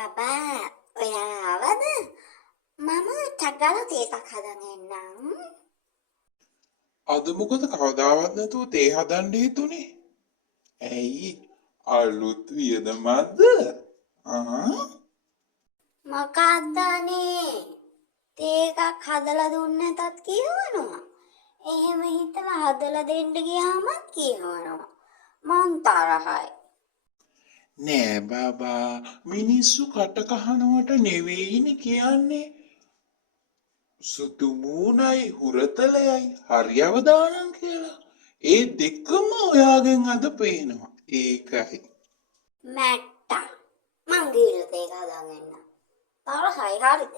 බබා ඔයා ආවද? මම ටග්ගාලා තේ එකක් හදන්න එන්නම්. අද මොකද කවදාවත් නැතුව තේ හදන්න හිතුනේ? ඇයි? අලුත් වියදමක්ද? මොකක්ද අනේ? තේ එකක් හදලා දුන්නේ නැතත් කියවනවා. එහෙම හිතලා හදලා දෙන්න ගියාමත් කියවනවා. මං තරහයි. නෑ බබා මිනිස්සු කට කහනවට නෙවෙයිනේ කියන්නේ. සුදු මූණයි හුරතලයයි හරි අවදානම් කියලා. ඒ දෙකම ඔයාගෙන් අද පේනවා. ඒකයි. මැට්ටා. මං ගිහලා තේ එක හදන්න එන්නම්. තරහයි හරිද?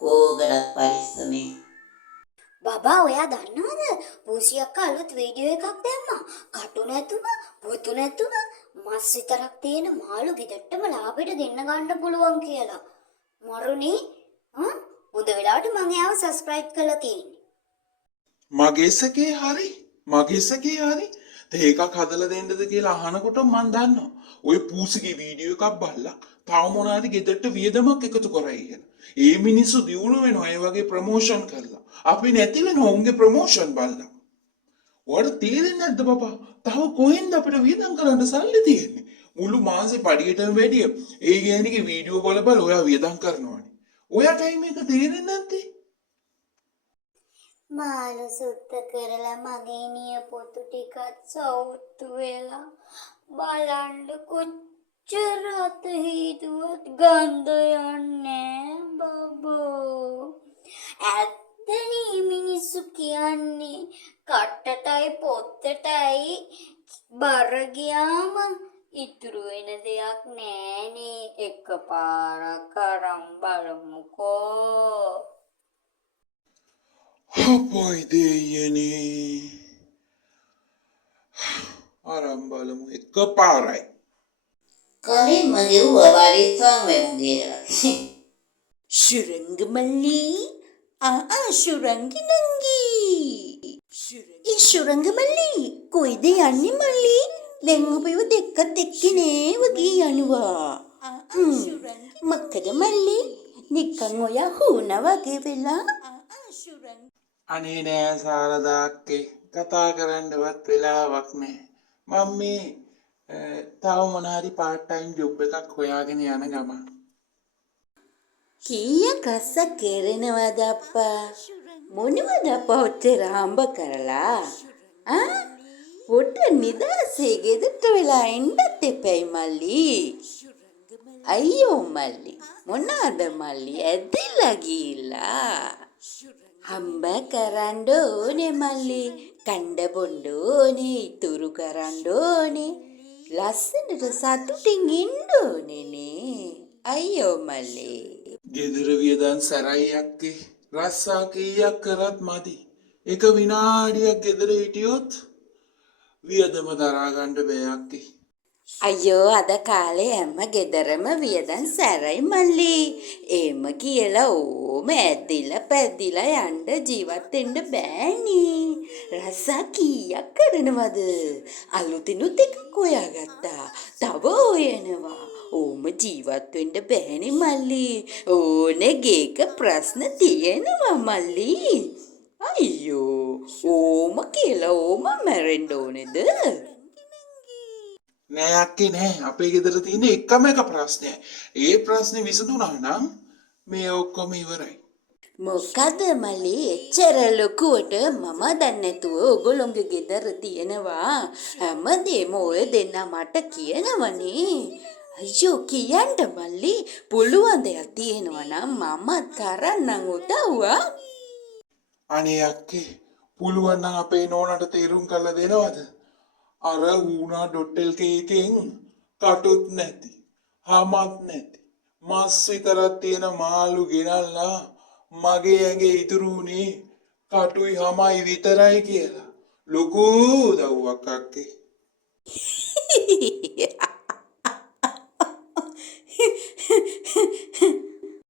කෝගල පරිස්සමේ බබා ඔයා දන්නවද? පූසි අක්කා අලුත් වීඩියෝ එකක් දැම්මා. කටු නැතුව, පුතු නැතුව මස් විතරක් තියෙන මාළු ගෙදරටම ලාභෙට දෙන්න ගන්න පුළුවන් කියලා. මරුනේ? හොඳ වෙලාවට මම එයාව සබ්ස්ක්‍රයිබ් කරලා තියෙන්නේ. මගේ සකේ හරි තේ එකක් හදලා දෙන්නද කියලා අහනකොට මං දන්නවා. ඔය පූසිගේ වීඩියෝ එකක් බලලා තව මොනවාරි ගෙදරට වියදමක් එකතු කරයි කියලා. ඒ මිනිස්සු දියුණු වෙනවා ඒ වගේ ප්‍රමෝෂන් කරලා. අපි නැති වෙනවා උන්ගේ ප්‍රමෝෂන් බලලා. ඔයාලට තේරෙන්නේ නැද්ද බබා? තව කොහෙන්ද අපිට වියදම් කරන්න සල්ලි තියෙන්නේ? මුළු මාසේ පඩියටම වැඩිය ඒ ගෑණිගේ වීඩියෝ බල ඔයා වියදම් කරනවානේ. ඔයාටයි මේක තේරෙන්නේ නැත්තේ? මාළු සුද්ධ කරලා මගේ නියපොතු ටිකත් සවුත්තු වෙලා බලන්න කොච්චර අත හිතුවත් ගඳ යන්නේ බබෝ. ඇත්තනේ මිනිස්සු කියන්නේ කට්ටටයි පොත්තටයි බර ගියාම ඉතුරු වෙන දෙයක් නෑනේ. එකපාරක් අරන් බලමුකෝ. අපොයි දෙයනේ අරන් බලමු එකපාරයි. කලින්ම ගෙව්වා පරිස්සම් වෙමු කියලා. சுரங்கமல்லி சுரங்கி நங்கி சுரங்கமல்லි කොයිද යන්නේ මල්ලි? දැන් අපිව දෙක්කත් එක්කනේ වගේ යනවා. මොකද මල්ලි නිකන් ඔය හුණා වගේ වෙලා. අනේ නෑ සාරදාක්කේ කතා කරන්නවත් වෙලාවක් නෑ. මම මේ තව මොනහරි පාර්ට් ටයිම් ජොබ් එකක් හොයාගෙන යන ගමන්. කීයක් රස කෙරෙනවද අප්පා? මොනවද අප්පා ඔච්චර හම්බ කරලා? පොඩ නිදාසේ ගෙදරට වෙලා එන්නත් එපැයි මල්ලි. අයියෝ මල්ලි මොනවාද මල්ලි ඇදලා ගිහිල්ලා? හම්බ කරන්න ඕනේ මල්ලි. කණ්ඩ බොන්න ඕනේ, ඉතුරු කරන්න ඕනේ. ලස්සනට සතුටින් ඉන්න ඕනේනේ. අයියෝ මල්ලි. ගෙදර වියදම් සැරයි අක්කේ. රස්සා කීයක් කරත් මදි. එක විනාඩියක් ගෙදර හිටියොත් වියදම දරා ගන්න බෑ අක්කේ. අයියෝ අද කාලේ හැම ගෙදරම වියදම් සැරයි මල්ලි. එහෙම කියලා ඕම ඇදිලා පැදිලා යන්න ජීවත් වෙන්න බෑනේ. රස්සා කීයක් කරනවද? අලුතිනුත් එකක් හොයාගත්තා. තව හොයනවා. ඕම ජීවත් වෙන්න බෑනේ මල්ලි. ඕනේ ගේක ප්‍රශ්න තියෙනවා මල්ලි. අයියෝ ඕම කියලා ඕම මැරෙන්න ඕනේද? නෑ අක්කේ නෑ අපේ ගෙදර තියෙන එකම එක ප්‍රශ්නය. ඒ ප්‍රශ්නේ විසඳුණා නම් මේ ඔක්කොම ඉවරයි. මොකද මල්ලි එච්චර ලොකුවට මම දන්නේ නැතුව ඔයගොල්ලෝගේ ගෙදර තියෙනවා හැමදේම ඔය දෙන්න මට කියනවනේ. අයියෝ කියන්න මල්ලි පුළුවන් දෙයක් තියෙනවා නම් මම කරන්නම් උදව්වා. අනේ අක්කේ පුළුවන් නම් අපේ නෝනට තේරුම් කරලා දෙනවද? අර වුණා.lk එකෙන් කටුත් නැති, හමත් නැති, මස් විතරක් තියෙන මාළු ගෙනල්ලා මගේ ඇඟේ ඉතුරු උනේ කටුයි හමයි විතරයි කියලා. ලොකු උදව්වක් අක්කේ.